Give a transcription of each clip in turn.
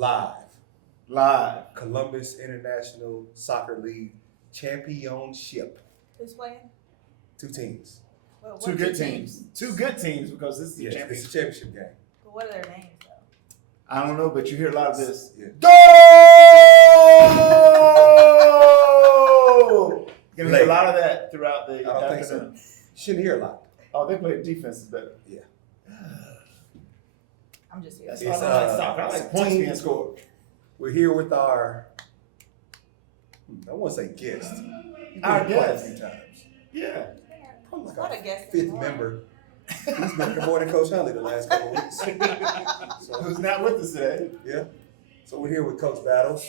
Live. Columbus International Soccer League Championship. Who's playing? 2 teams. Well, what Two good teams. Two good teams because this is the Yes, championship. it's a championship game. But what are their names though? I don't know, but you hear a lot of this. Yeah. Go! You're gonna hear a lot of that throughout the I don't think so. afternoon. Shouldn't hear a lot. Oh, they play defense is better. Yeah. I'm just here. That's It's, why I don't like soccer. I it's like a points team. being scored. We're here with our, I want to say guest. He's been Our here quite a guest. few times. Yeah. Probably It's like not our a guest 5th anymore. member. He's been here more than Coach Huntley the last couple of weeks. So, Who's not with us today? yeah. So we're here with Coach Battles.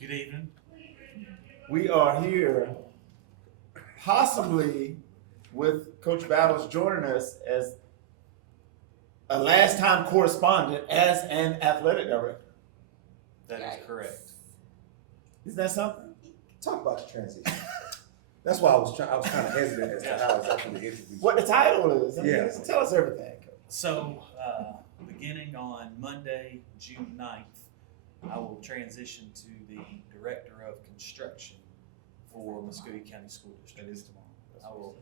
Good evening. We are here possibly with Coach Battles joining us as a last time correspondent as an athletic director. That Yikes. is correct. Isn't that something? Talk about the transition. That's why I was kind of hesitant as to how it's actually introduced. What the title is. I mean, Yeah. Tell us everything. So, beginning on Monday, June 9th, I will transition to the Director of Construction for Muscogee County School District. That is tomorrow. I will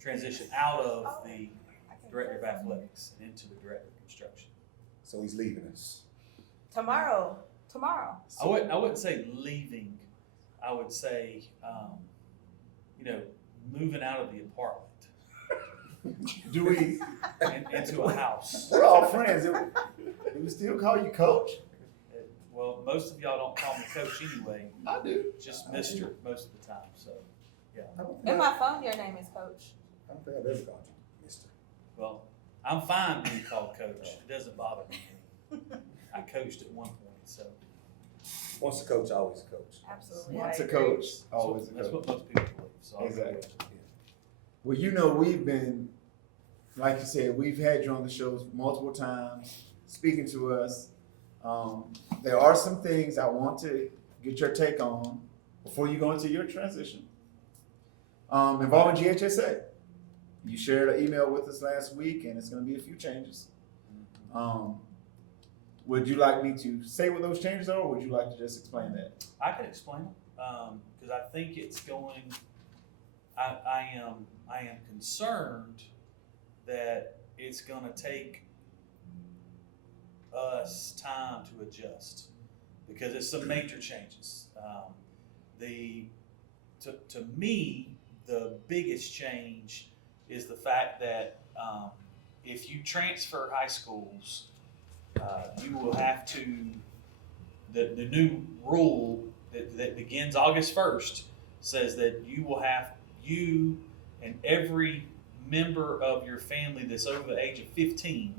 transition out of the Director of Athletics and into the Director of Construction. So he's leaving us. Tomorrow. I wouldn't say leaving. I would say, moving out of the apartment Do we? into a house. We're all friends. Do we still call you Coach? Well, most of y'all don't call me Coach anyway, I do. just Mr. most of the time, so, yeah. I don't think In my phone, your name is Coach. I don't think I've ever called you Mister. Well, I'm fine being called coach. It doesn't bother me. I coached at one point, so Once a coach, always a coach. Absolutely. Once I a agree. coach, always a that's coach. what most people believe. So I'll go Exactly. with it. Well, we've been, like you said, we've had you on the shows multiple times, speaking to us. There are some things I want to get your take on before you go into your transition. Involving GHSA. You shared an email with us last week, and it's going to be a few changes. Would you like me to say what those changes are, or would you like to just explain that? I can explain it because I think it's going. I am concerned that it's going to take us time to adjust because it's some major changes. To me, the biggest change is the fact that if you transfer high schools, you will have to. The new rule that begins August 1st says that you and every member of your family that's over the age of 15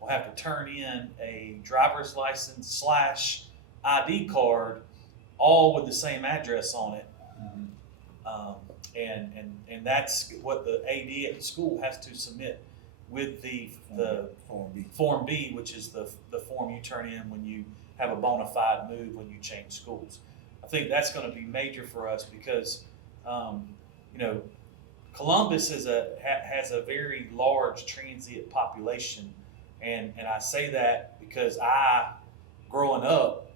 will have to turn in a driver's license / ID card, all with the same address on it. And that's what the AD at the school has to submit with the Form B, which is the form you turn in when you have a bona fide move when you change schools. I think that's going to be major for us because, Columbus has a very large transient population, and I say that because I, growing up,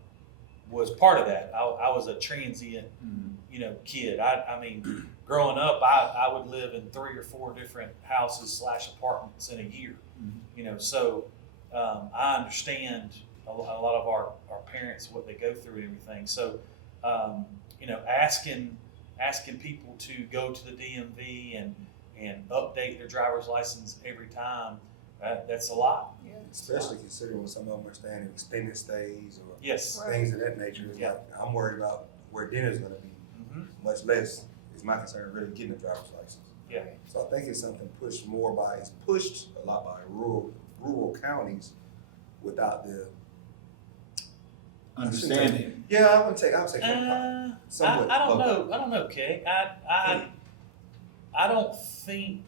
was part of that. I was a transient, kid. I mean, growing up, I would live in 3 or 4 different houses / apartments in a year. So I understand a lot of our parents, what they go through and everything. So, asking people to go to the DMV and update their driver's license every time, that's a lot. Yeah. Especially considering when some of them are staying in extended stays or Yes. Right. things of that nature. Yeah. Like, I'm worried about where dinner's going to be. Mhm. Much less is my concern really getting a driver's license. Yeah. So I think it's something pushed a lot by rural counties without the Understanding. Yeah, I would say somewhat I don't public. know. I don't know, Kay. I don't think.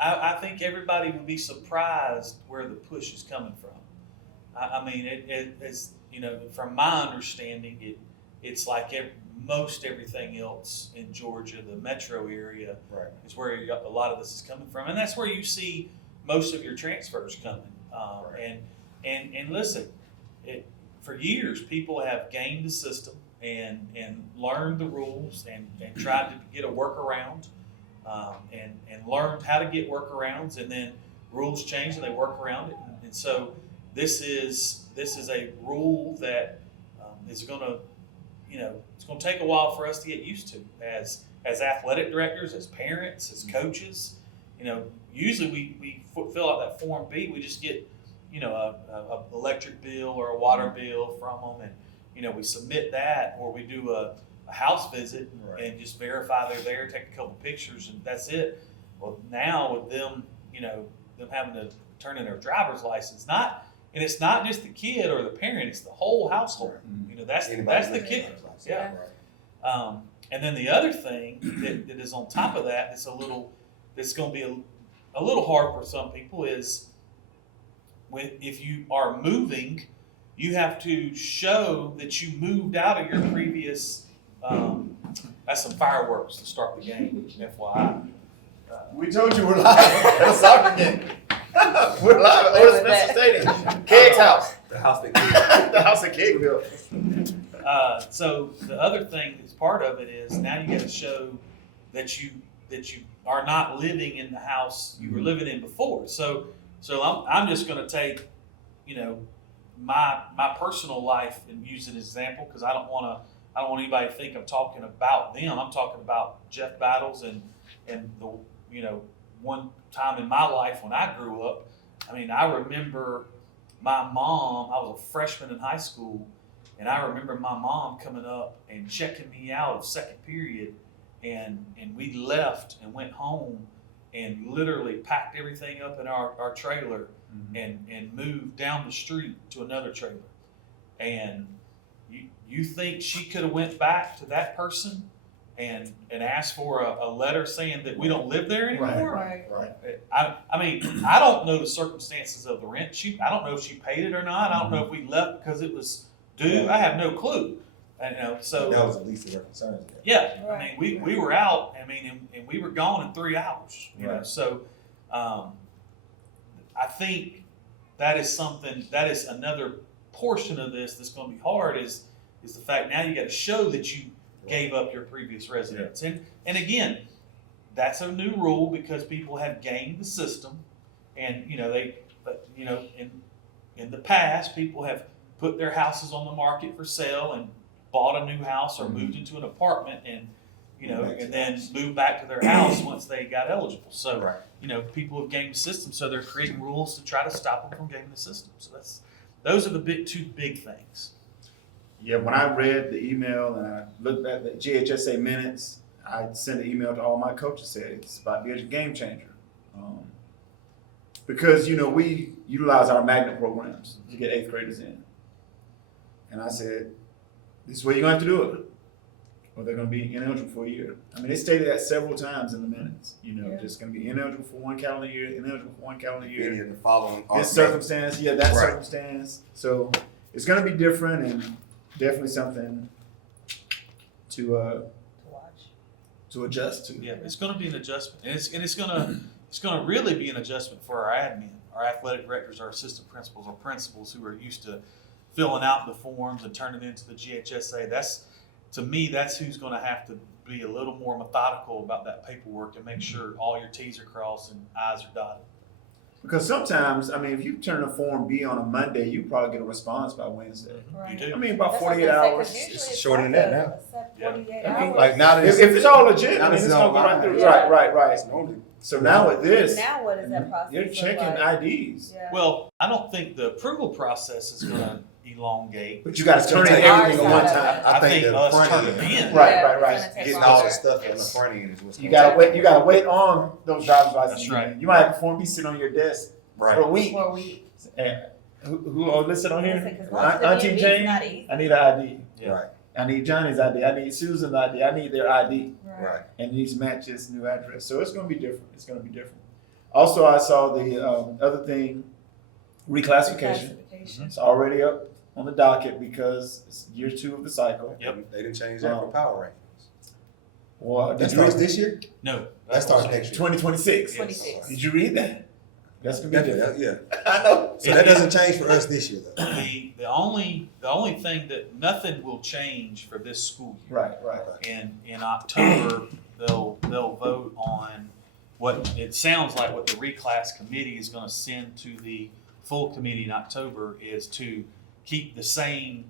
I think everybody would be surprised where the push is coming from. I mean, it's from my understanding, it's like most everything else in Georgia, the metro area, Right. is where a lot of this is coming from, and that's where you see most of your transfers coming. Right. And listen, for years, people have gamed the system and learned the rules and tried to get a workaround, and learned how to get workarounds, and then rules change and they work around it. And so this is a rule that is going to, it's going to take a while for us to get used to as athletic directors, as parents, as coaches. Usually we fill out that Form B, we just get, a electric bill or a water bill from them, and, we submit that, or we do a house visit and just verify they're there, take a couple pictures, and that's it. Well, now with them, them having to turn in their driver's license, and it's not just the kid or the parent, it's the whole household. That's the kid. Yeah. And then the other thing that is on top of that, that's going to be a little hard for some people is if you are moving, you have to show that you moved out of your previous. That's some fireworks to start the game, FYI. We told you we're live at a soccer game. We're live at Otis Spencer Stadium. Keg's house. The house that The house at Keg built. So the other thing that's part of it is now you got to show that you are not living in the house you were living in before. So I'm just going to take, my personal life and use it as an example because I don't want anybody to think I'm talking about them. I'm talking about Jeff Battles and the one time in my life when I grew up. I mean, I remember my mom. I was a freshman in high school, and I remember my mom coming up and checking me out of second period, and we left and went home and literally packed everything up in our trailer and moved down the street to another trailer. And you think she could have went back to that person and asked for a letter saying that we don't live there anymore? Right. I mean, I don't know the circumstances of the rent. I don't know if she paid it or not. I don't know if we left because it was due. I have no clue. So was the least of their concerns. yeah, Right. I mean, we were out. I mean, and we were gone in 3 hours. Right. So I think that is another portion of this that's going to be hard is the fact now you got to show that you gave up your previous residence. And again, that's a new rule because people have gamed the system, and in the past people have put their houses on the market for sale and bought a new house or moved into an apartment and and then moved back to their house once they got eligible. So people have gamed the system, so they're creating rules to try to stop them from gaming the system. So those are the two big things. Yeah, when I read the email and I looked at the GHSA minutes, I sent an email to all my coaches, said it's about to be a game changer. Because, we utilize our magnet programs to get 8th graders in. And I said, this is where you're going to have to do it, or they're going to be ineligible for a year. I mean, they stated that several times in the minutes, just going to be ineligible for 1 calendar year, ineligible for 1 calendar year. Any of the following. This circumstance, that Right. circumstance. So it's going to be different and definitely something to adjust to. Yeah, it's going to be an adjustment, and it's going to really be an adjustment for our admin, our athletic directors, our assistant principals, our principals who are used to filling out the forms and turning into the GHSA. To me, that's who's going to have to be a little more methodical about that paperwork and make sure all your T's are crossed and I's are dotted. Because sometimes, if you turn a Form B on a Monday, you probably get a response by Wednesday. Right. You do. About That's what 48 I say, 'cause hours. usually It's shorter than that now. Yeah. 48 I mean, hours. Like now that If it's all legit, now it's this is going to go right online. through. Yeah. Right. It's normally. So now with this, Now what is that process? you're look checking like? IDs. Yeah. Well, I don't think the approval process is going to elongate. But you got to turn in Ours everything at one side of time. it. I think that us front turning end, in. Right, Yeah, right, it's right. gonna take Getting longer. all the stuff on the Yes. front end is what's You going gotta wait. You gotta wait on those driver's licenses. That's right. You might have a Form B sit on your desk for a Right. week. For a week. And who listed on Listen, here? 'cause most of the Auntie DMVs Jane. not easy. I need an ID. Yeah. Right. I need Johnny's ID. I need Susan's ID. I need their ID. Right. And these match this new address. So it's gonna be different. It's gonna be different. Also, I saw the other thing, reclassification. It's already up on the docket because it's year 2 of the cycle. Yep. They didn't change that for power rankings. Well, That starts this year? No. That starts next year. 2026. 26. Did you read that? That's gonna be Definitely, different. yeah. I know. So that doesn't change for us this year though. The only thing that nothing will change for this school year. Right, right. In October, they'll vote on what it sounds like what the reclass committee is gonna send to the full committee in October is to keep the same,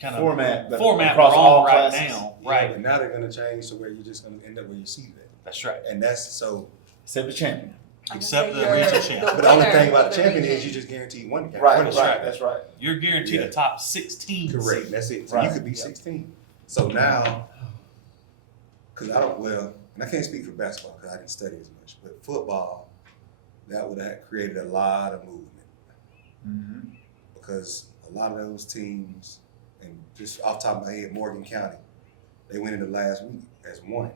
kind of Format, but format across we're all on right classes. now. Yeah, Right, but now they're gonna change to where you're just gonna end up where you see that. that's right. And that's so, Except the champion. I'm gonna Except say the you're region champ. but the only winner thing about of the champion region. is you just guarantee one game. Right, one right, strike. that's right. You're guaranteed Yeah. a top 16 Correct, seed. that's it. So you Right. could be Yeah. 16. So now, because I don't, well, and I can't speak for basketball because I didn't study as much, but football, that would have created a lot of movement Mm-hmm. because a lot of those teams, and just off the top of my head, Morgan County, they went into last week as one.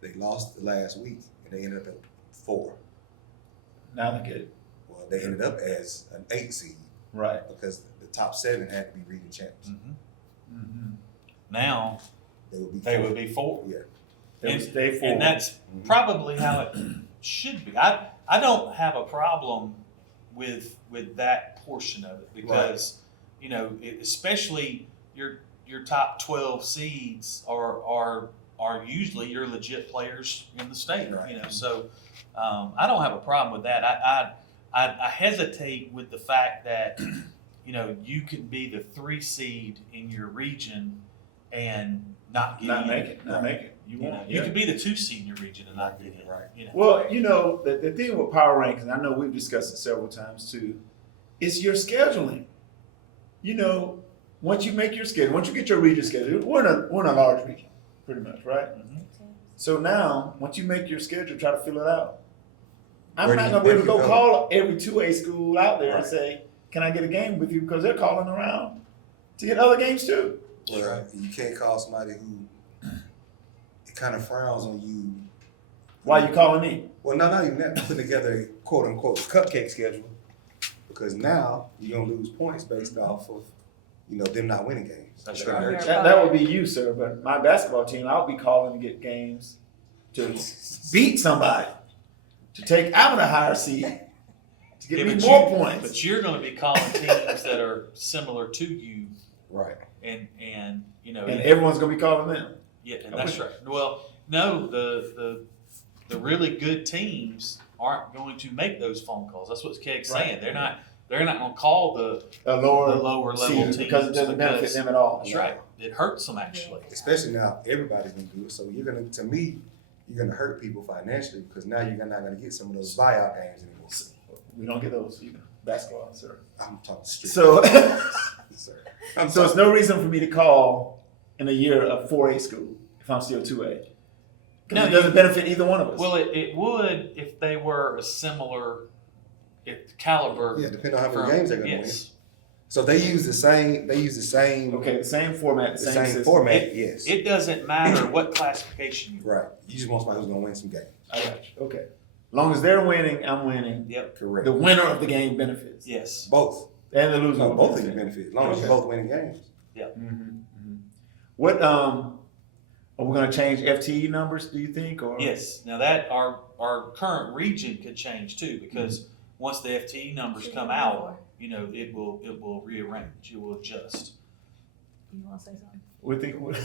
They lost the last week and they ended up at 4. Now they get it. Well, they ended up as an 8 seed Right. because the top 7 had to be region champs. Mhm. Mm-hmm. Now They would be they 4. would be 4. Yeah. They And- would stay forward. And that's probably how it should be. I don't have a problem with that portion of it because especially your top 12 seeds are usually your legit players in the state. Right. So I don't have a problem with that. I hesitate with the fact that you can be the 3 seed in your region and not get not in. make it. Not Right. make it. You won't. You could be the 2 seed in your region and not get in. Right. Well, the thing with power rankings, I know we've discussed it several times too, is your scheduling. Once you make your schedule, once you get your region schedule, we're in a large region, pretty much, right? Mhm. So now, once you make your schedule, try to fill it out. I'm Where not do gonna be able to you go go? call every 2A school out there and Right. say, "Can I get a game with you?" Because they're calling around to get other games too. Well, you can't call somebody who it kind of frowns on you. Why you calling me? Well, no, not even that. Putting together a quote unquote cupcake schedule because now you're gonna lose points based off of them not winning games. That's They're gonna right. hurt you. That would be you, sir. But my basketball team, I'll be calling to get games to beat somebody, to take out a higher seed, to give Yeah, me but more you- points. But you're going to be calling teams that are similar to you, Right. and And everyone's gonna be calling them. yeah, and that's right. Well, no, the really good teams aren't going to make those phone calls. That's what Keg's Right. saying. They're not going to call the A lower, lower level seed teams because it doesn't benefit because- them at all. That's right. It hurts them actually. Especially now, everybody's gonna do it. So you're gonna hurt people financially because now you're not gonna get some of those buyout games anymore. We don't get those either. Basketball, sir. I'm talking straight. So, Sir. so it's no reason for me to call in a year of 4A school if I'm still 2A. Because No, it doesn't benefit either one of us. Well, it would if they were a similar caliber. Yeah, depending on how many from- games they're gonna win. yes. So they use the same. Okay, the same format, the The same same system. format. Yes. It doesn't matter what classification you're. Right. You just want somebody who's gonna win some games. I got you. Okay. As long as they're winning, I'm winning. Yep. Correct. The winner of the game benefits. Yes. Both. And the loser No, will both of you benefit. benefit as long as you're Okay. both winning games. What are we gonna change FTE numbers, do you think, or? Yes. Now that our current region could change too because once the FTE numbers come out, it will rearrange. It will adjust. You wanna say something? We think, What'd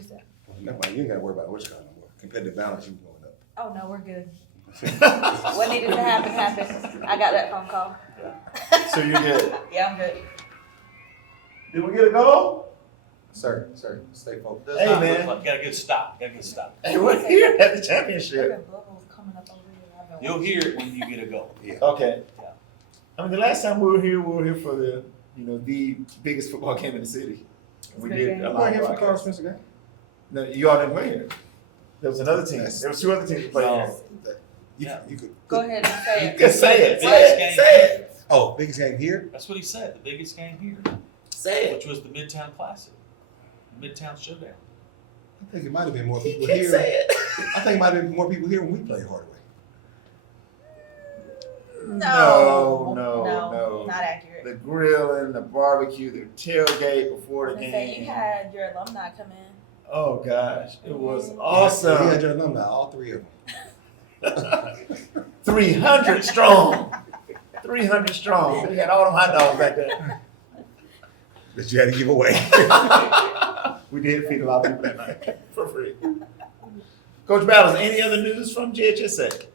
you say? Never mind, you ain't gotta worry about which kind of more. Competitive balance, you going up. Oh, no, we're good. What needed to happen, happened. I got that phone call. so you're good. Yeah, I'm good. Did we get a goal? Sir, stay focused. Does Hey, not man. look like, gotta get stop. Gotta get stop. Hey, we're here at the There championship. been bubbles coming up over here. I've been You'll hear it when you get a goal. Okay. Yeah. I mean, the last time we were here for the biggest football game in the city. We Big did game. a I'm live here for Carl broadcast. Spencer game. No, you all didn't play here. There was another team. There was 2 other teams that played No. here. Yeah. You could. Go ahead and say You it. can say it. Biggest Say it. game Say it. here. Oh, biggest game here. That's what he said. The biggest game here, Say it. which was the Midtown Classic, Midtown Showdown. I think it might have been more You people can't here. say it. I think it might have been more people here when we played Hardaway. No. Not accurate. The grilling, the barbecue, the tailgate before the I was gonna say, you game. had your alumni come in. Oh gosh, it was We awesome. had your alumni, all 3 of them. 300 strong. 300 strong. We had all them hot dogs back there. That you had to give away. We did feed a lot of people that night for free. Coach Battles, any other news from GHSA?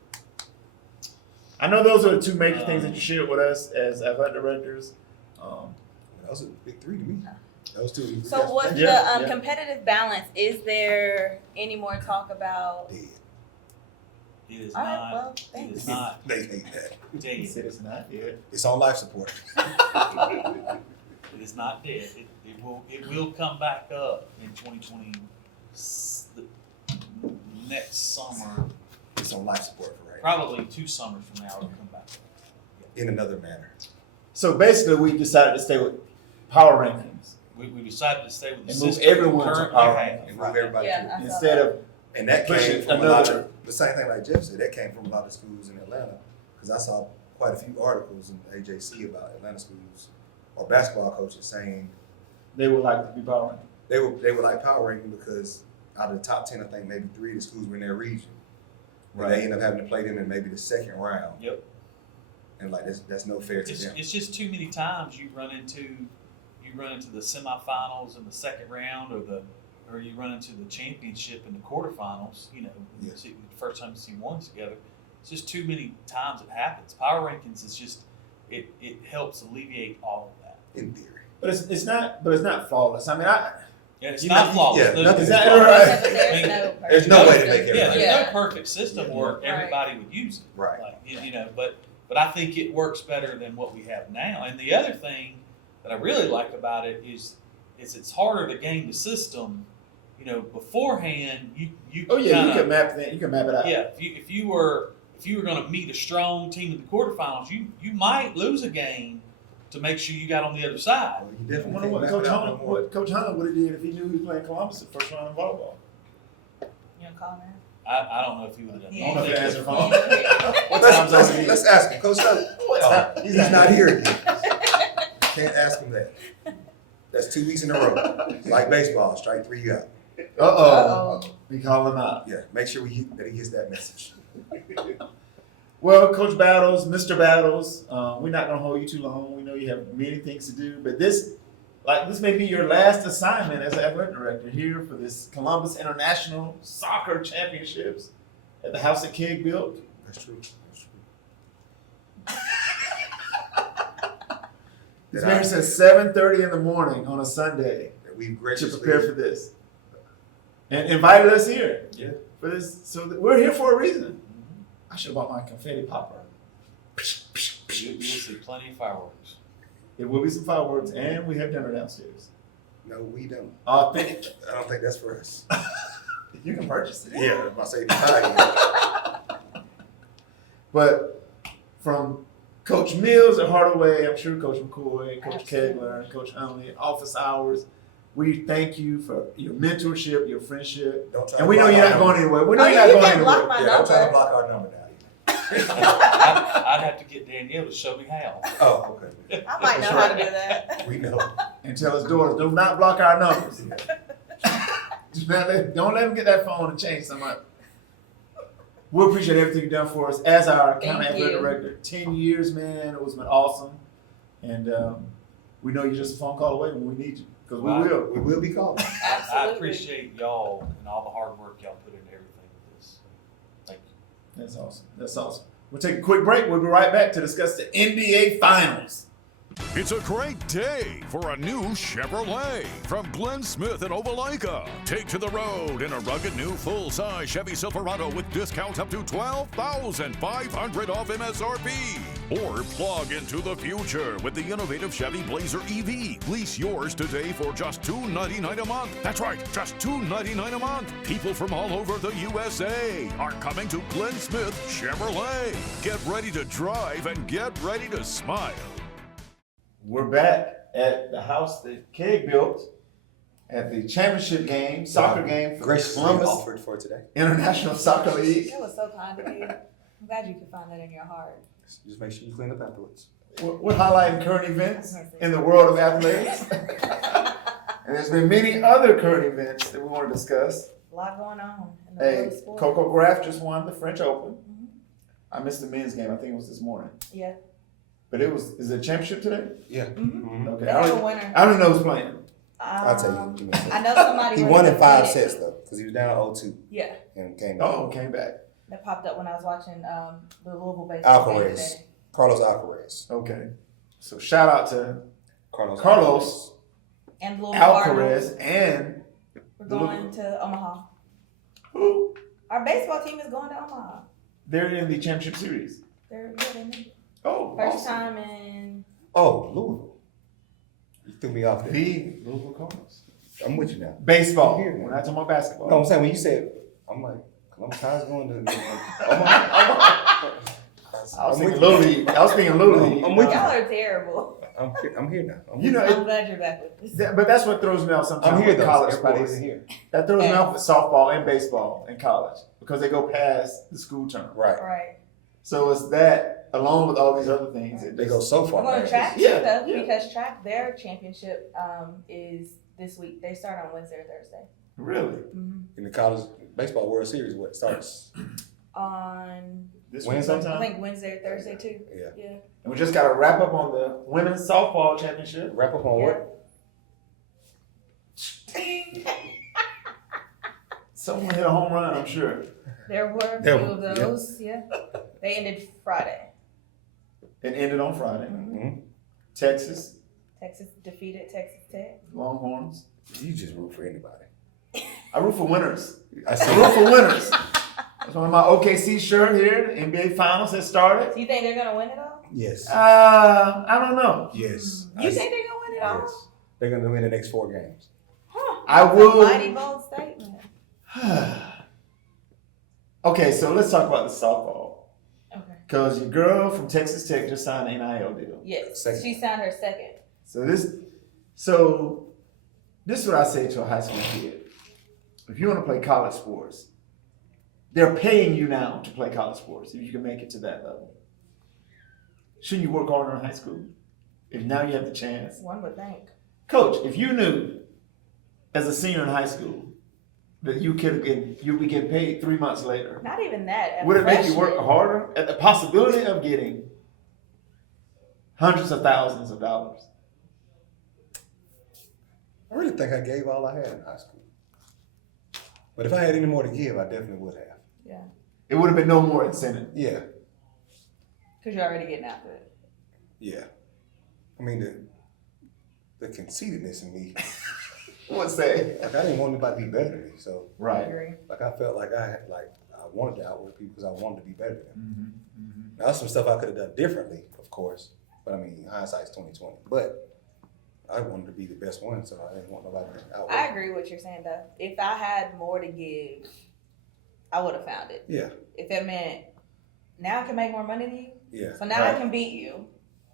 I know those are the two major things that you shared with us as athletic directors. That was a big three to me. Those two. So what's Yeah, the yeah. competitive balance? Is there any more talk about? Dead. It is All right, not, well, it thanks. is not They hate that. He dead. said it's not yet. It's on life support. It is not dead. It will come back up in 2020, next summer, It's on life support for right now. probably 2 summers from now it'll come back up. In another manner. So basically, we decided to stay with power rankings We decided to stay with the and move system everyone to currently power have. rankings And move everybody to it. Yeah, I saw instead that. of And that Push came it from a lot another- of, the same thing like Jeff said, that came from a lot of schools in Atlanta. Because I saw quite a few articles in AJC about Atlanta schools or basketball coaches saying they would like to be power rankings. they were like power ranking because out of the top 10, I think maybe 3 of the schools were in their region. And they end up having to play them in maybe the second round. Yep. And like that's no fair to them. It's just too many times you run into the semifinals in the second round or you run into the championship in the quarterfinals, you know, Yeah. see, the first time you see ones together. It's just too many times it happens. Power rankings is just it helps alleviate all of that. In theory. But it's not flawless. I mean, Yeah, it's You not know, flawless. yeah, There's- nothing is is that flawless. right? Yeah, but there's no There's no way to make perfect- it Yeah, right. there's Yeah. no perfect system where Right. everybody would use it. Right. Like, you know, but I think it works better than what we have now. And the other thing that I really like about it is it's harder to game the system. You know, beforehand you oh yeah, kinda, you can map that. You can map it out. yeah. If you were going to meet a strong team in the quarterfinals, you might lose a game to make sure you got on the other side. Well, you I definitely wonder can't what map Coach it out no Hunter, more. what Coach Hunter would have did if he knew he was playing Columbus at first round in volleyball. You know, call him I don't know if he would have done Yeah. I don't know if he answered the phone. out. What time zone is he? Let's ask him. Coach Hunter. What Oh, time? he's not here again. Can't ask him that. That's 2 weeks in a row. Like baseball, strike 3 you out. Uh-oh. We call him out. Yeah, make sure that he gets that message. Well, Coach Battles, Mr. Battles, we're not gonna hold you too long. We know you have many things to do, but this may be your last assignment as an athletic director here for this Columbus International Soccer Championships at the house that Keg built. That's true. That's true. This That man I- says 7:30 in the morning on a Sunday that we've to graciously prepare for this, and invited us here. Yeah. For this, so we're here for a reason. I should have bought my confetti popper. You'll see plenty of fireworks. There will be some fireworks, and we have dinner downstairs. No, we don't. Authentic. I don't think that's for us. You can purchase it. Yeah, if I say die. But from Coach Mills at Hardaway, I'm sure Coach McCoy, Coach Absolutely. Kegler, Coach Huntley, office hours, we thank you for your mentorship, your friendship. Don't try And to we know block you're our not going number. anywhere. We know Oh, you're yeah, not you going can't block anywhere. my Yeah, don't try to number. block our number down. I'd have to get Danielle to show me how. Oh, okay. I might know how to do that. We know. And tell his daughters, do not block our numbers. Don't let him get that phone and change something up. We appreciate everything you've done for us as our county Thank athletic you. director. 10 years, man. It was been awesome. And we know you're just a phone call away when we need you. Because we Wow. will. We will be calling. I Absolutely. appreciate y'all and all the hard work y'all put into everything with this. Thank you. That's awesome. That's awesome. We'll take a quick break. We'll be right back to discuss the NBA Finals. It's a great day for a new Chevrolet from Glenn Smith at Opelika. Take to the road in a rugged new full-size Chevy Silverado with discounts up to $12,500 off MSRP. Or plug into the future with the innovative Chevy Blazer EV. Lease yours today for just $299 a month. That's right, just $299 a month. People from all over the USA are coming to Glenn Smith Chevrolet. Get ready to drive and get ready to smile. We're back at the house that Keg built at the championship game, soccer game for the Graciously Columbus offered for today. International Soccer League. That was so kind of you. I'm glad you could find that in your heart. Just make sure you clean up afterwards. We're highlighting current events in the world of athletics. And there's been many other current events that we want to discuss. A lot going on in the world Hey, of sports. Coco Graf just won the French Open. Mhm. I missed the men's game. I think it was this morning. Yeah. But is it a championship today? Yeah. Mm-hmm. Okay. They I have a don't, winner. I don't even know who's playing. I'll tell you. Give me a second. I know somebody. He was won in 5 defeated. sets though, because he was down 0-2 Yeah, and came back. Oh, came back. that popped up when I was watching the Louisville baseball game Alvarez, today. Carlos Alvarez. Okay. So shout out to Carlos And Louisville Cardinals. Alvarez and We're going to Omaha. who? Our baseball team is going to Omaha. They're in the championship series. They made it. Oh, First awesome. time in. Oh, Louisville. You threw me off there. The Louisville Cardinals. I'm with you now. Baseball. Here. We're not talking about basketball. No, I'm saying when you said, I'm like, Columbus High's going to Omaha. I was thinking Little League. I was thinking Little League. I'm with you. Y'all are terrible. I'm here now. You know, I'm glad you're back with us. but that's what throws me off sometimes I'm here with though. college Everybody plays. is here. That throws me Yeah. off with softball and baseball in college because they go past the school term. Right. Right. So it's that along with all these other things. It They just- go so We're far going to back. track Yeah, too, though, yeah. because track their championship is this week. They start on Wednesday or Thursday. Really? Mm-hmm. In the college baseball World Series, what starts? On This Wednesday? week I sometime? think Wednesday or Thursday too. Yeah. Yeah. And we just got to wrap up on the women's softball championship. Wrap up on what? Someone hit a home run, I'm sure. There were a few of those. Yeah. They ended Friday. It ended on Friday. Mhm. Texas, Texas defeated Texas Tech. Longhorns. You just root for anybody. I root for winners. I I see. root for winners. That's one of my OKC shirt here. The NBA Finals has started. Do you think they're gonna win it all? Yes. I don't know. Yes. You think they're gonna win it all? Yes. They're going to win the next 4 games. Huh. I That's will- a mighty bold statement. Okay, so let's talk about the softball. Okay. Because your girl from Texas Tech just signed an NIL deal. Yes. Second. She signed her second. So this is what I say to a high school kid. If you want to play college sports, they're paying you now to play college sports if you can make it to that level. Shouldn't you work harder in high school? If now you have the chance. One would think. Coach, if you knew as a senior in high school that you'd be getting paid 3 months later, Not even that. as would it make you freshman. work harder at the possibility of getting hundreds of thousands of dollars? I really think I gave all I had in high school. But if I had any more to give, I definitely would have. Yeah. It would have been no more incentive. Yeah. Because you're already getting after it. Yeah. I mean, the conceitedness in me, What's that? like I didn't want anybody to be better than me. So I Right. agree. like I felt like I wanted to outwork people because I wanted to be better than them. Mm-hmm. Now there's some stuff I could have done differently, of course. But I mean, hindsight's 20/20. But I wanted to be the best one, so I didn't want nobody to outwork. I agree with what you're saying, though. If I had more to give, I would have found it. Yeah. If it meant now I can make more money than you, Yeah. so now I Right. can beat you.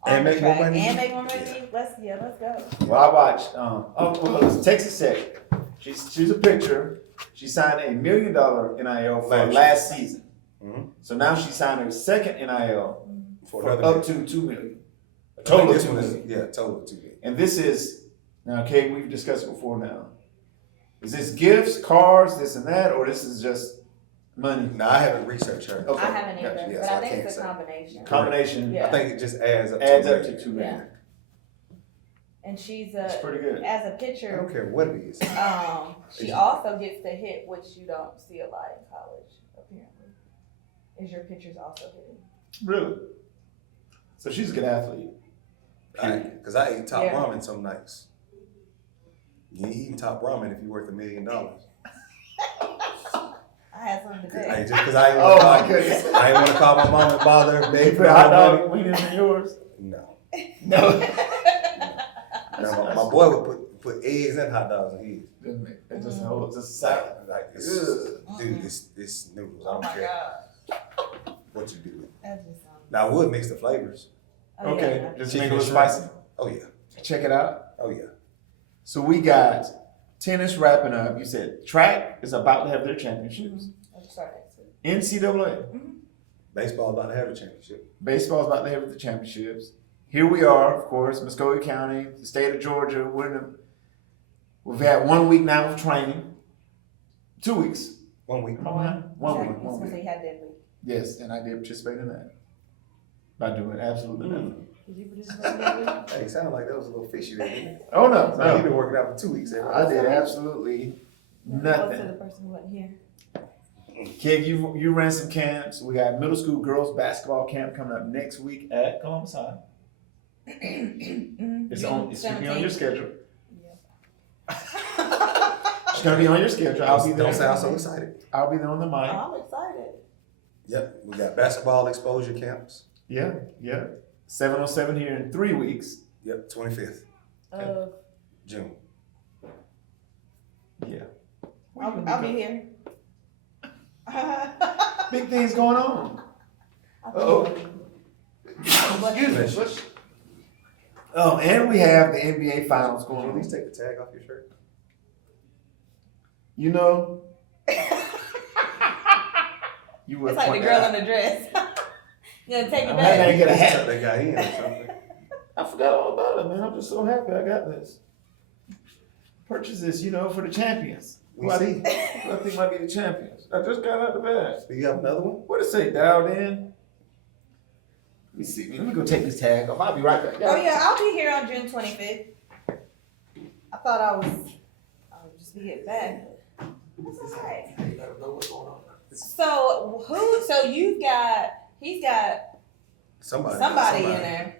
And on the make more track money than And you. make more money Yeah. than you. Let's go. Well, I watched. It's Texas Tech. She's a pitcher. She signed $1 million NIL for last season. Mhm. So now she signed her second NIL For for another up to $2 million. I think total this $2 one is- million. Yeah, total $2 million. And this is now, Kate. We've discussed it before. Now, is this gifts, cars, this and that, or this is just money? Now I haven't researched her. Okay. I haven't either, gotcha. Yeah, but so I I think can't it's a say. combination. Combination Yeah. I think it just adds up. adds to up $2 to $2 million. And she's That's pretty good. as a I don't pitcher, care what it is. she also gets to hit, which you don't see a lot in college, apparently. Is your pitchers also hitting? Really? So she's a good athlete. Because I ate top Yeah. ramen some nights. You ain't eating top ramen if you're worth $1 million. I had something to Hey, say. just because I ain't Oh want my to goodness. I ain't want to call my mom and bother her, You beg for put hot more money. dog wieners in yours? No. No. Now, my boy would put eggs and hot dogs in his. It just holds just a salad. Like it's, Ugh. dude, it's noodles. I Oh don't my care God. what you do with it. That just sounds. Now I would mix the flavors. Oh, Okay, yeah. just Chicken make it a little shrimp. spicy. Oh yeah. Check it out. Oh yeah. So we got tennis wrapping up. You said track is about to have their championships. I'll just start next week. NCAA. Baseball about to have a championship. Baseball's about to have the championships. Here we are, of course, Muskogee County, the state of Georgia. We've had 1 week now of training. 2 weeks. 1 week. Am I behind? 1 week. Exactly. 1 Because week. they had that week. Yes, and I did participate in that by doing absolutely nothing. Did you participate? Hey, it sounded like that was a little fishy there, didn't it? Oh no, So you've no, been working out for 2 weeks. I did absolutely To the nothing. person who wasn't here. Kid, you ran some camps. We got middle school girls basketball camp coming up next week at Columbus High. It's gonna be on your schedule. It's gonna be on your schedule. I'll be there. Don't sound so excited. I'll be there on the mic. I'm excited. Yep, we got basketball exposure camps. Yeah, yeah. 707 here in 3 weeks. Yep, 25th June. Yeah. I'll be here. Big things going on. Oh. Excuse me. Oh, and we have the NBA finals Could you going at on. least take the tag off your shirt? You know, you would It's like the point girl that in the dress. You gonna take it I'm back? happy. Get a hat. Tuck that guy in or something. I forgot all about it, man. I'm just so happy I got this. Purchase this, for the champions. We Who I see. think- who I think might be the champions. I just got out the bag. Do you have another one? What it say? Dialed in. Let me see. Let me go take this tag off. I'll be right back. Oh yeah, I'll be here on June 25th. I thought I would just be getting back. That's alright. You gotta know what's going on. So he's got somebody in there,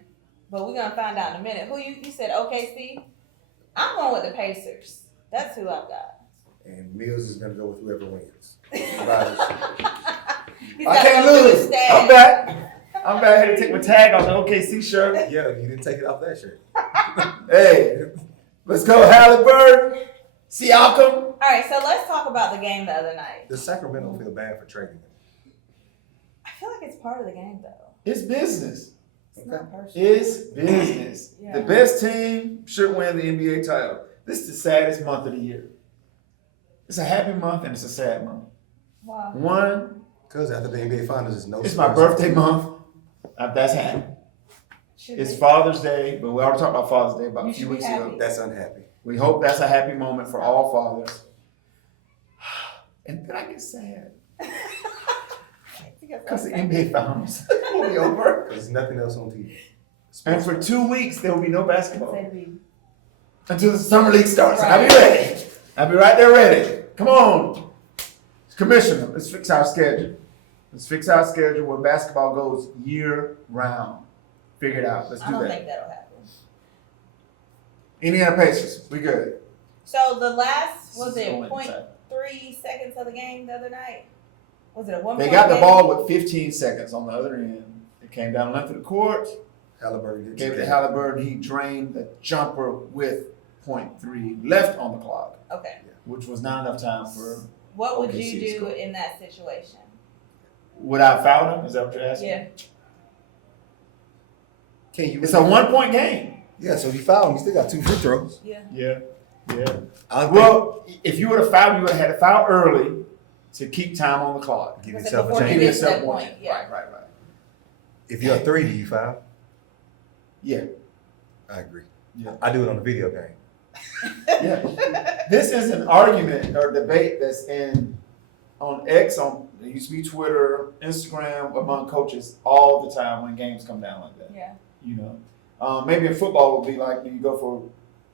but we're gonna find out in a minute. Who you said OKC? I'm going with the Pacers. That's who I've got. And Mills is gonna go with whoever wins. He's I got can't a good lose. stat. I'm back. I'm back here to take my tag off the OKC shirt. Yeah, you didn't take it off that shirt. Hey, let's go, Halliburton. Siakam. All right, so let's talk about the game the other night. Does Sacramento feel bad for trading him? I feel like it's part of the game though. It's business. It's not personal. It's business. Yeah. The best team should win the NBA title. This is the saddest month of the year. It's a happy month and it's a sad month. Wow. One, Because after the NBA Finals, it's no. it's my Spurs. birthday month. That's happy. Should It's be. Father's Day, but we already talked about Father's Day about You a few should be weeks happy. ago. That's unhappy. We hope that's a happy moment for all fathers. And then I get sad because the NBA Finals will be over. There's nothing else on TV. And for 2 weeks, there will be no basketball Say to be- until the summer league starts. And Right. I'll be ready. I'll be right there ready. Come on. Commissioner, let's fix our schedule. Let's fix our schedule where basketball goes year round. Figure it out. Let's I do don't that. think that'll happen. Indiana Pacers, we good. So the last, was This is it only 0.3 seconds of the game the other night? Was it a 1 They point got the game? ball with 15 seconds on the other end. It came down the length of the court. Halliburton hit Gave it to you. Halliburton. He drained the jumper with 0.3 left on the clock, Okay. which was not enough time for. What would OKC you to do score. in that situation? Would I foul him? Is that what you're asking? Yeah. Can you? It's a 1 point game. Yeah, so if you foul him, you still got 2 free throws. Yeah. Yeah. Yeah. I Well, if you would have fouled, you would have had to foul early to keep time on the clock. give Was it yourself a before chance. you Give get to yourself that more point? chance. Yeah. Right. If you're a 3, do you foul? Yeah. I agree. Yeah. I do it on the video game. Yeah. This is an argument or debate that's on X, it used to be Twitter, Instagram, among coaches all the time when games come down like that. Yeah. You know, maybe in football would be like you go for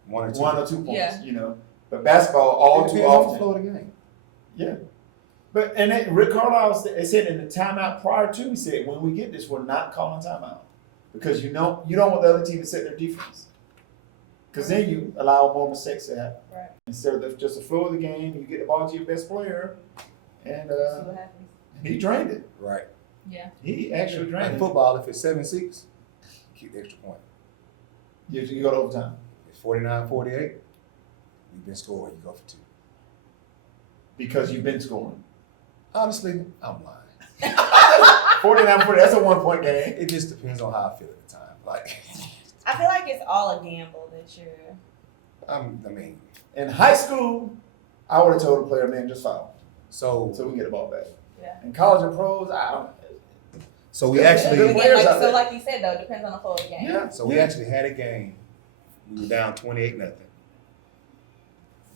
1 or 2. 1 or 2 points. Yeah. You know, but basketball all It too depends on the often. flow of the game. Yeah. But Rick Carlisle said in the timeout prior to, he said, when we get this, we're not calling timeout because you don't want the other team to set their defense. Because then you allow more mistakes to happen. Right. Instead of just the flow of the game, you get the ball to your best player, and See what happens. he drained it. Right. Yeah. He actually Like drained it. football, if it's 7-6, keep the extra point. You go to overtime. If 49-48, you've been scoring, you go for 2. Because you've been scoring. Honestly, I'm lying. 49-40, that's a 1 point game. It just depends on how I feel at the time. Like, I feel like it's all a gamble that you're. I mean, In high school, I would have told the player, man, just foul. so So we can get the ball back. Yeah. In college and pros, I don't. we Good actually players out So there. like you said though, it depends on the flow of the game. Yeah. we actually had a game. We were down 28-0.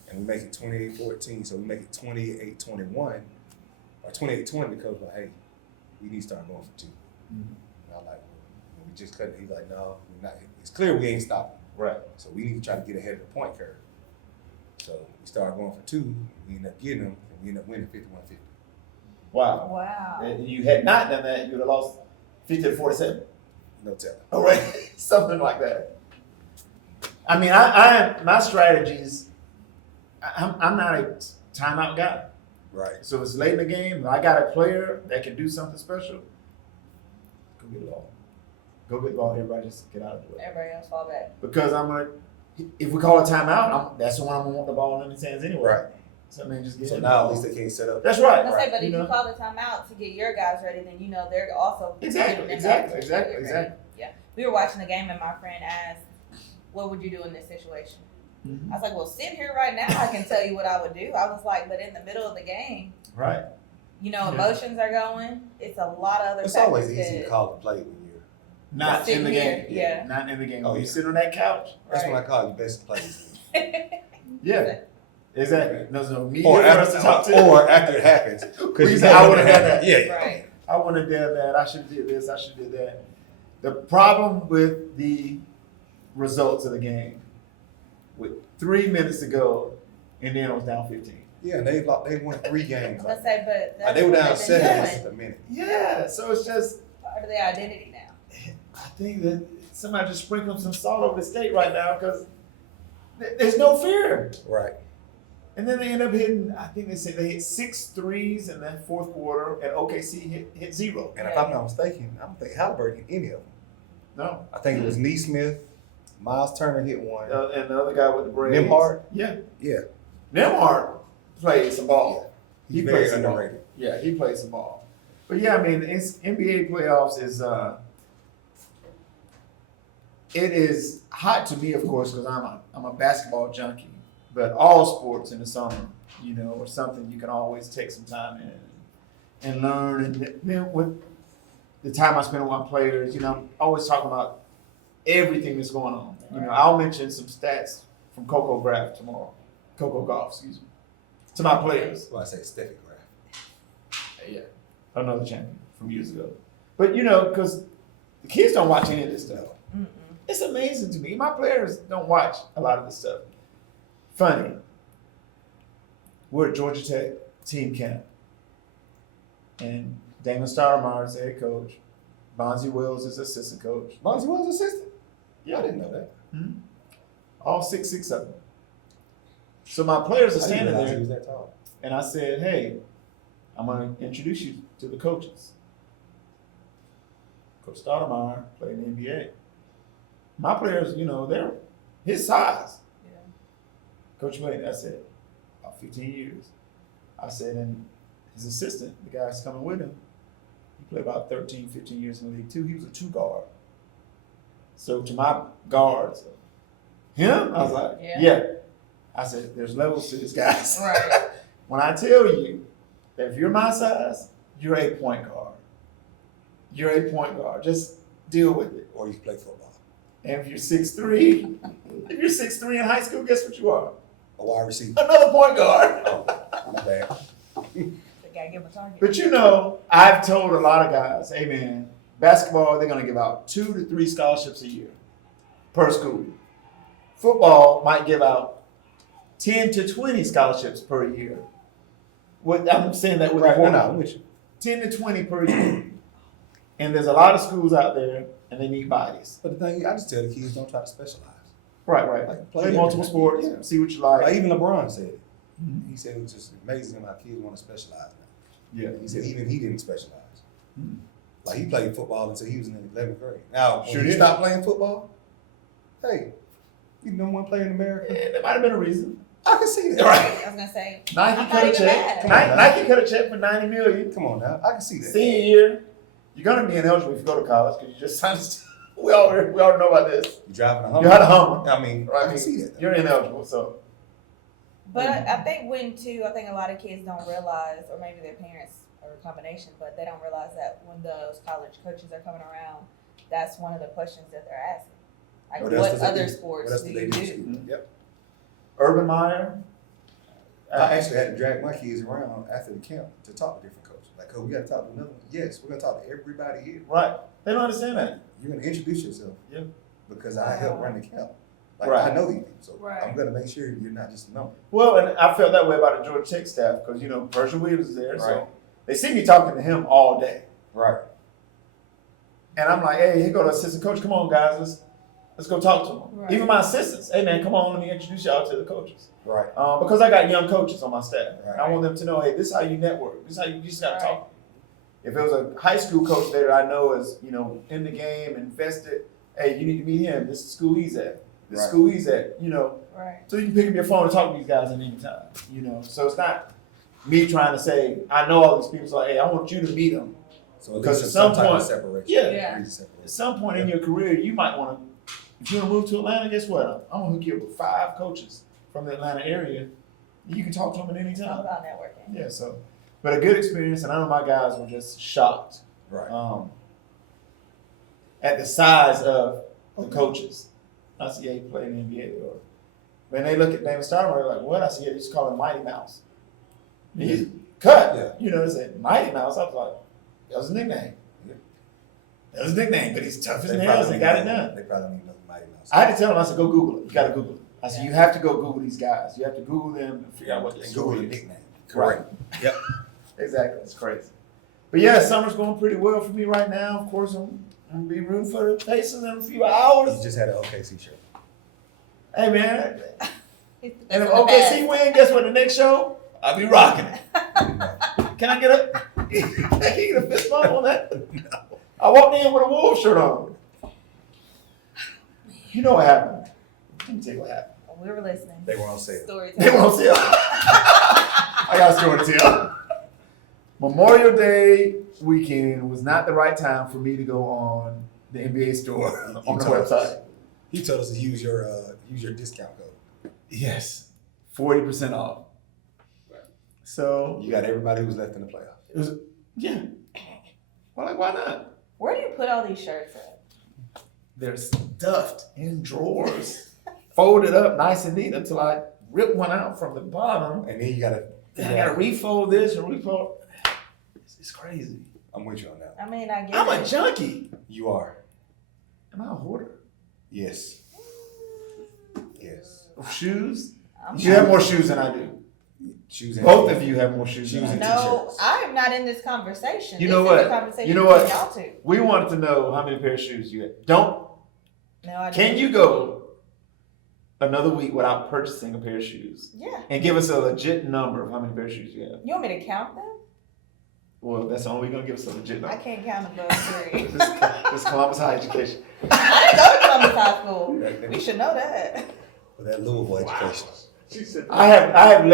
And we make it 28-14, so we make it 28-21 or 28-20 because hey, we need to start going for 2. Mhm. And I'm like, well, we just cut it. He's like, no, we're not. It's clear we ain't stopping. Right. So we need to try to get ahead of the point curve. So we started going for 2. We ended up getting them, and we ended up winning 51-50. Wow. Wow. And you had not done that, you would have lost 50-47. No telling. All right, something like that. I mean, my strategies. I'm not a timeout guy. Right. So it's late in the game. And I got a player that can do something special. Go get the ball. Go get the ball. Everybody just get out of the way. Everybody else fall back. Because I'm gonna. If we call a timeout, that's the one I'm gonna want the ball in his hands anyway. Right. So I mean, just get So in now the at least ball. they can't set up. That's right. Let's say, but if You you know? call the timeout to get your guys ready, then you know they're also Exactly, getting them back exactly, to get ready. exactly. Yeah, we were watching the game and my friend asked, "What would you do in this situation?" Mhm. I was like, "Well, sitting here right now, I can tell you what I would do." I was like, "But in the middle of the game, Right. you know, Yeah. emotions are going. It's a lot of other It's factors always easy to that- call a play when you're. Not Sitting in the here, game. yeah. Not in the game. Oh, When you yeah. sit on that couch. That's Right. when I call you best plays. Yeah. Exactly. There's no media Or for us to talk after, to. or after it happens. Because You say, I would've done that. Yeah. Right. I wouldn't have done that. I should have did this. I should have did that. The problem with the results of the game, with 3 minutes to go, and then it was down 15. Yeah, they won 3 games. Let's say, but that's They were what down they've 7 been minutes doing. a minute. Yeah. So it's just, Part of their identity now. I think that somebody just sprinkled some salt over the state right now because there's no fear. Right. And then they end up hitting, I think they said they hit 6 threes in that fourth quarter, and OKC hit 0. And if I'm not mistaken, I don't think Halliburton hit any of them. No. I think it was Neesmith, Miles Turner hit one. And the other guy with the braids. Nembhard? Yeah. Yeah. Nembhard played some ball. He's He very plays some ball. underrated. Yeah, he plays some ball. But yeah, I mean, it's NBA playoffs is it is hot to me, of course, because I'm a basketball junkie. But all sports in the summer, you know, are something you can always take some time in and learn. And then with the time I spend with my players, you know, I'm always talking about everything that's going on. You know, I'll mention some stats from Coco Golf, excuse me, to my players. Well, I say Steffi Graf. Yeah, another champion from years ago. But you know, because the kids don't watch any of this stuff. Mm-mm. It's amazing to me. My players don't watch a lot of this stuff. Funny. We're at Georgia Tech team camp, and Damon Stoudemire is the head coach. Bonzi Wells is assistant coach. Bonzi was assistant? Yeah. I didn't know that. All 6'6" of them. So my players are I didn't standing realize he there, was that tall. and I said, "Hey, I'm going to introduce you to the coaches." Coach Stoudemire played in the NBA. My players, you know, they're his size. Yeah. Coach Wayne, I said, about 15 years. I said, and his assistant, the guy's coming with him, he played about 13, 15 years in the league too. He was a 2-guard. So to my guards, him, I was like, Yeah. yeah. I said, there's levels to this, guys. Right. When I tell you that if you're my size, you're a point guard. You're a point guard. Just deal with it. Or you play football. And if you're 6'3", if you're 6'3" in high school, guess what you are? A wide receiver. Another point guard. Oh, my bad. They gotta give them a target. But you know, I've told a lot of guys, hey man, basketball, they're gonna give out 2 to 3 scholarships a year per school. Football might give out 10 to 20 scholarships per year. What I'm saying that with Right, a no, I'm with you. 10 to 20 per year. And there's a lot of schools out there, and they need bodies. But the thing is, I just tell the kids don't try to specialize. Right, right. Like, Play multiple everything. sports, Yeah. see what you like. Like even LeBron said it. Mhm. He said it was just amazing how kids want to specialize now. Yeah. He said even he didn't specialize. Mhm. Like he played football until he was in the 11th grade. Now, when Sure he did. stopped playing football, hey, you know one player in America. Yeah, there might have been a reason. I can see that. Right. I was gonna say, Nike I'm not cut a even check. mad. Nike cut a check for $90 million. Come on now, I can see that. Senior year, you're gonna be ineligible if you go to college because you just signed. We all know about this. You driving a Hummer. You had a Hummer. I mean, Right. I can see that. You're ineligible, so but I think I think a lot of kids don't realize, or maybe their parents or a combination, but they don't realize that when those college coaches are coming around, that's one of the questions that they're asking. Like, What else what does they other do? sports What else do do they you do? do? Yep. Urban Meyer. I actually had to drag my kids around after the camp to talk to different coaches. Like Because we got to talk to another. Yes, we're gonna talk to everybody here. Right. They don't understand that. You're gonna introduce yourself. Yeah. Because I help run the camp. Like Right. I know these people, so Right. I'm gonna make sure you're not just a number. Well, and I felt that way about the Georgia Tech staff because, you know, Pershing Williams is there. Right. So they see me talking to him all day. Right. And I'm like, hey, here go the assistant coach. Come on, guys. Let's go talk to him. Right. Even my assistants. Hey, man, come on. Let me introduce y'all to the coaches. Right. Because I got young coaches on my staff. Right. And I want them to know, hey, this is how you network. This is how you just got to Right. talk. If there was a high school coach there that I know is, you know, in the game, invested, hey, you need to meet him. This is the school he's at. This Right. school he's at, you know. Right. So you can pick up your phone and talk to these guys at any time, you know. So it's not me trying to say, I know all these people. So, hey, I want you to meet them. So Because at least at some some type point- of separation. Yeah. Yeah. Degrees of separation. At some point in your career, you might want to, if you want to move to Atlanta, guess what? I'm going to hook you up with 5 coaches from the Atlanta area. You can talk to them at any It's all time. about networking. Yeah, so, but a good experience, and I know my guys were just shocked Right. at the size of the coaches. I said, yeah, he played in the NBA. Or when they look at David Stoudemire, they're like, what? I said, yeah, they just call him Mighty Mouse. He's cut. Yeah. You know, they said Mighty Mouse. I was like, that was his nickname. Yeah. That was his nickname, but he's tough as They nails probably and got it need- done. They probably need another Mighty Mouse. I had to tell him, I said, go Google it. You got to Google it. I said, you have to go Google these guys. You have to Google them and figure out what their And Google story the is. nickname. Right. Yep. Exactly. It's crazy. But yeah, summer's going pretty well for me right now. Of course, I'm going to be rooting for the Pacers in a few You hours. just had an OKC shirt. Hey, man. It's And if in the past. OKC win, guess what? The next show, I'll be rocking it. Can I get a, can I get a fist bump on that? I walked in with a Wolves shirt on. You know what happened. Let me tell you what happened. We were listening. They were on sale. Story They won't tell. I got a story to tell. Memorial Day weekend was not the right time for me to go on the NBA store on the told us. website. He told us to use your discount code. Yes, 40% off. So You got everybody who's left in the playoffs. it was, yeah. Well, like, why not? Where do you put all these shirts at? They're stuffed in drawers, folded up nice and neat until I rip one out from the bottom. And then you gotta. Then I gotta refold this and refold. It's crazy. I'm with you on that. I mean, I get I'm a it. junkie. You are. Am I a hoarder? Yes. Yes. Of shoes? I'm You have more shoes than I do. Shoes and Both of you have more shoes Shoes than I and do. No, t-shirts. I am not in this conversation. You This know is what? a conversation You know what? between Y'all two. We wanted to know how many pair of shoes you had. Don't. No, I Can didn't. you go another week without purchasing a pair of shoes Yeah. and give us a legit number of how many pair of shoes you have? You want me to count them? Well, that's the only way you're gonna give us a legit I number. can't count above 3. This Columbus High education. I didn't go to Columbus High School. That- We should know that. With that Louisville education. I have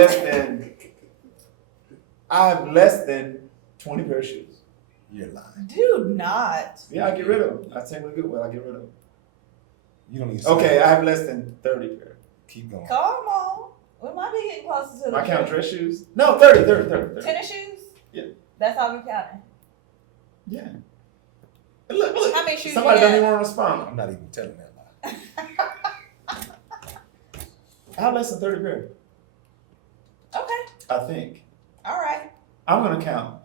less than 20 pair of shoes. You're lying. Do not. Yeah, I get rid of them. I take them in a good way. I get rid of them. You don't even. Okay, I have less than 30 pair. Keep going. Come on. We might be getting closer to the I count dress shoes? No, 30. tennis shoes? Yeah. That's all we counting. Yeah. And look. How many shoes Somebody you doesn't have? even want to respond. I'm not even telling that lie. I have less than 30 pair. Okay. I think. All right. I'm gonna count.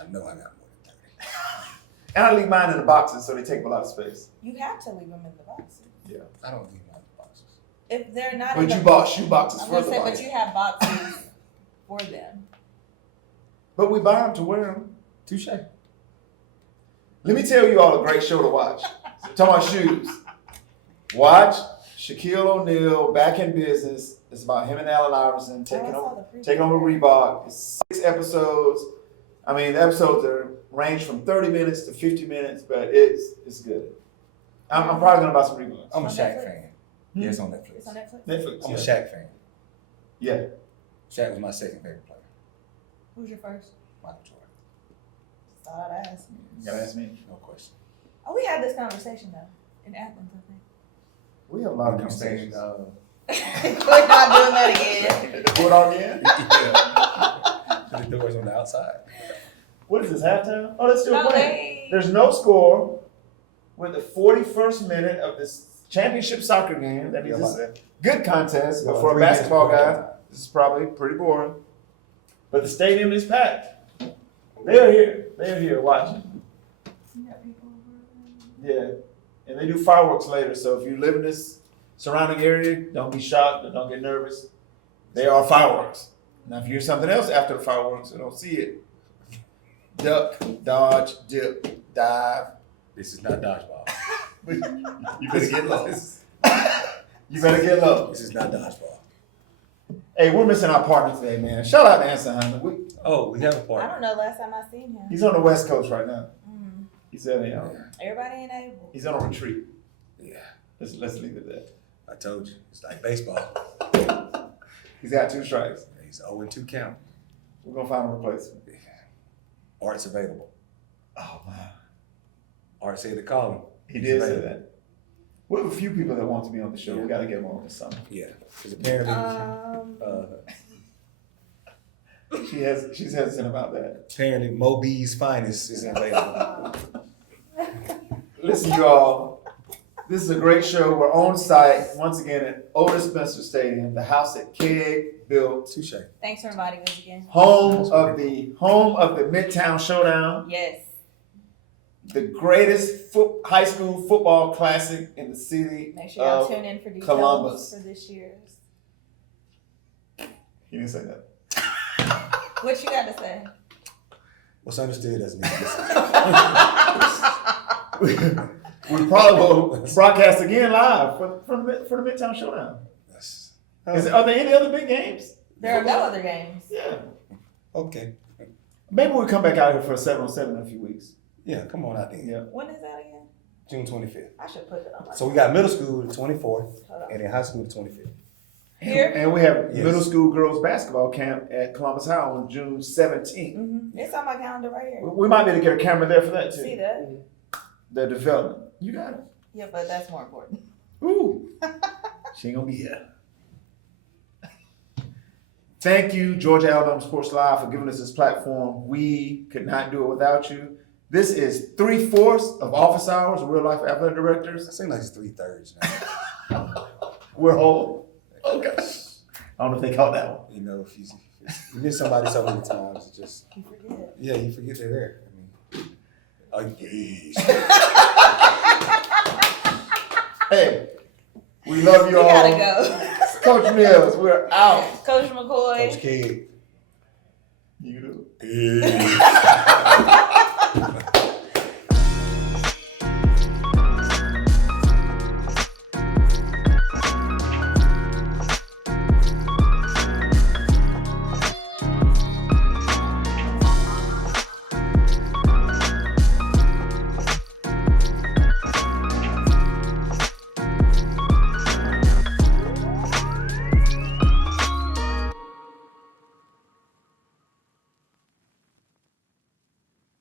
I know I got more than 30. And I leave mine in the boxes so they take up a lot of space. You have to leave them in the boxes. I don't need my boxes. If they're not in But the you bought shoe boxes I'm for gonna the say, box. but you have boxes for them. But we buy them to wear them. Touche. Let me tell you all a great show to watch. Talking about shoes. Watch Shaquille O'Neal Back in Business. It's about him and Allen Iverson taking over Reebok. It's 6 episodes. I mean, the episodes range from 30 minutes to 50 minutes, but it's good. I'm probably gonna buy some Reeboks. I'm a On Shaq Netflix? fan. Yeah, it's on Netflix. It's on Netflix? Netflix. I'm a Yeah. Shaq fan. Yeah. Shaq was my second favorite player. Who's your first? Michael Jordan. Just thought I'd ask. You gotta ask me. No question. Oh, we had this conversation though in Athens, I We have a lot of I'm saying, conversations. think. We're not doing that again. Put on again? yeah. The doors on the outside. What is this, halftime? Oh, that's still No, playing. There's no score with the 41st minute of this championship soccer game. That means it's a good contest, but for a basketball guy, this is probably pretty boring. But the stadium is packed. They're here. They're here watching. Yeah. And they do fireworks later, so if you live in this surrounding area, don't be shocked or don't get nervous. They are fireworks. Now, if you hear something else after the fireworks and don't see it, duck, dodge, dip, dive. This is not dodgeball. You better get low. You better get low. This is not dodgeball. Hey, we're missing our partner today, man. Shout out to Anson Hunter. We have a I partner. don't know last time I seen him. He's on the West Coast right now. Mm. He said, Everybody ain't able. he's on a retreat. Yeah, Let's leave it there. I told you. It's like baseball. He's got 2 strikes. He's 0-2 count. We're gonna find a replacement. Art's available. Oh man, Art said to call him. he He's did say available. that. We have a few people that want to be on the show. We got to get them on this summer. Yeah, because apparently, She's hesitant about that. apparently Mo B's finest is available. Listen, you all. This is a great show. We're on site once again at Otis Spencer Stadium, the house that Keg built, Touche. Thanks for inviting us again. home of the Midtown Showdown, Yes. the greatest high school football classic in the city Make sure y'all of tune in for details Columbus. for this year's. He didn't say that. What you got to say? What's understood doesn't need to We probably will broadcast again live for the Midtown Showdown. Are there any other big games? There are no other games. Yeah. Okay. Maybe we'll come back out here for a 7-on-7 in a few weeks. Yeah, come on out there. Yeah. When is that again? June 25th. I should put it on my So we got middle school the 24th Hold on. and then high school the 25th. Here? And we have Yes. middle school girls basketball camp at Columbus High on June 17th. Mm-hmm. It's on my calendar right here. We might be able to get a camera there for that too. See that? The development. You got it. Yeah, but that's more important. Ooh. She ain't gonna be here. Thank you, Georgia Alabama Sports Live, for giving us this platform. We could not do it without you. This is 3/4 of office hours, real life athletic It directors. seems like it's 3/3 now. We're whole. Okay. I don't know if they caught that one. You know, if you miss somebody so many times, it just, You forget. yeah, you forget they're there. I mean, yes. Hey, we love you We all. gotta go. Coach Mills, we're out. Coach McCoy. Coach Kid. You do. Peace.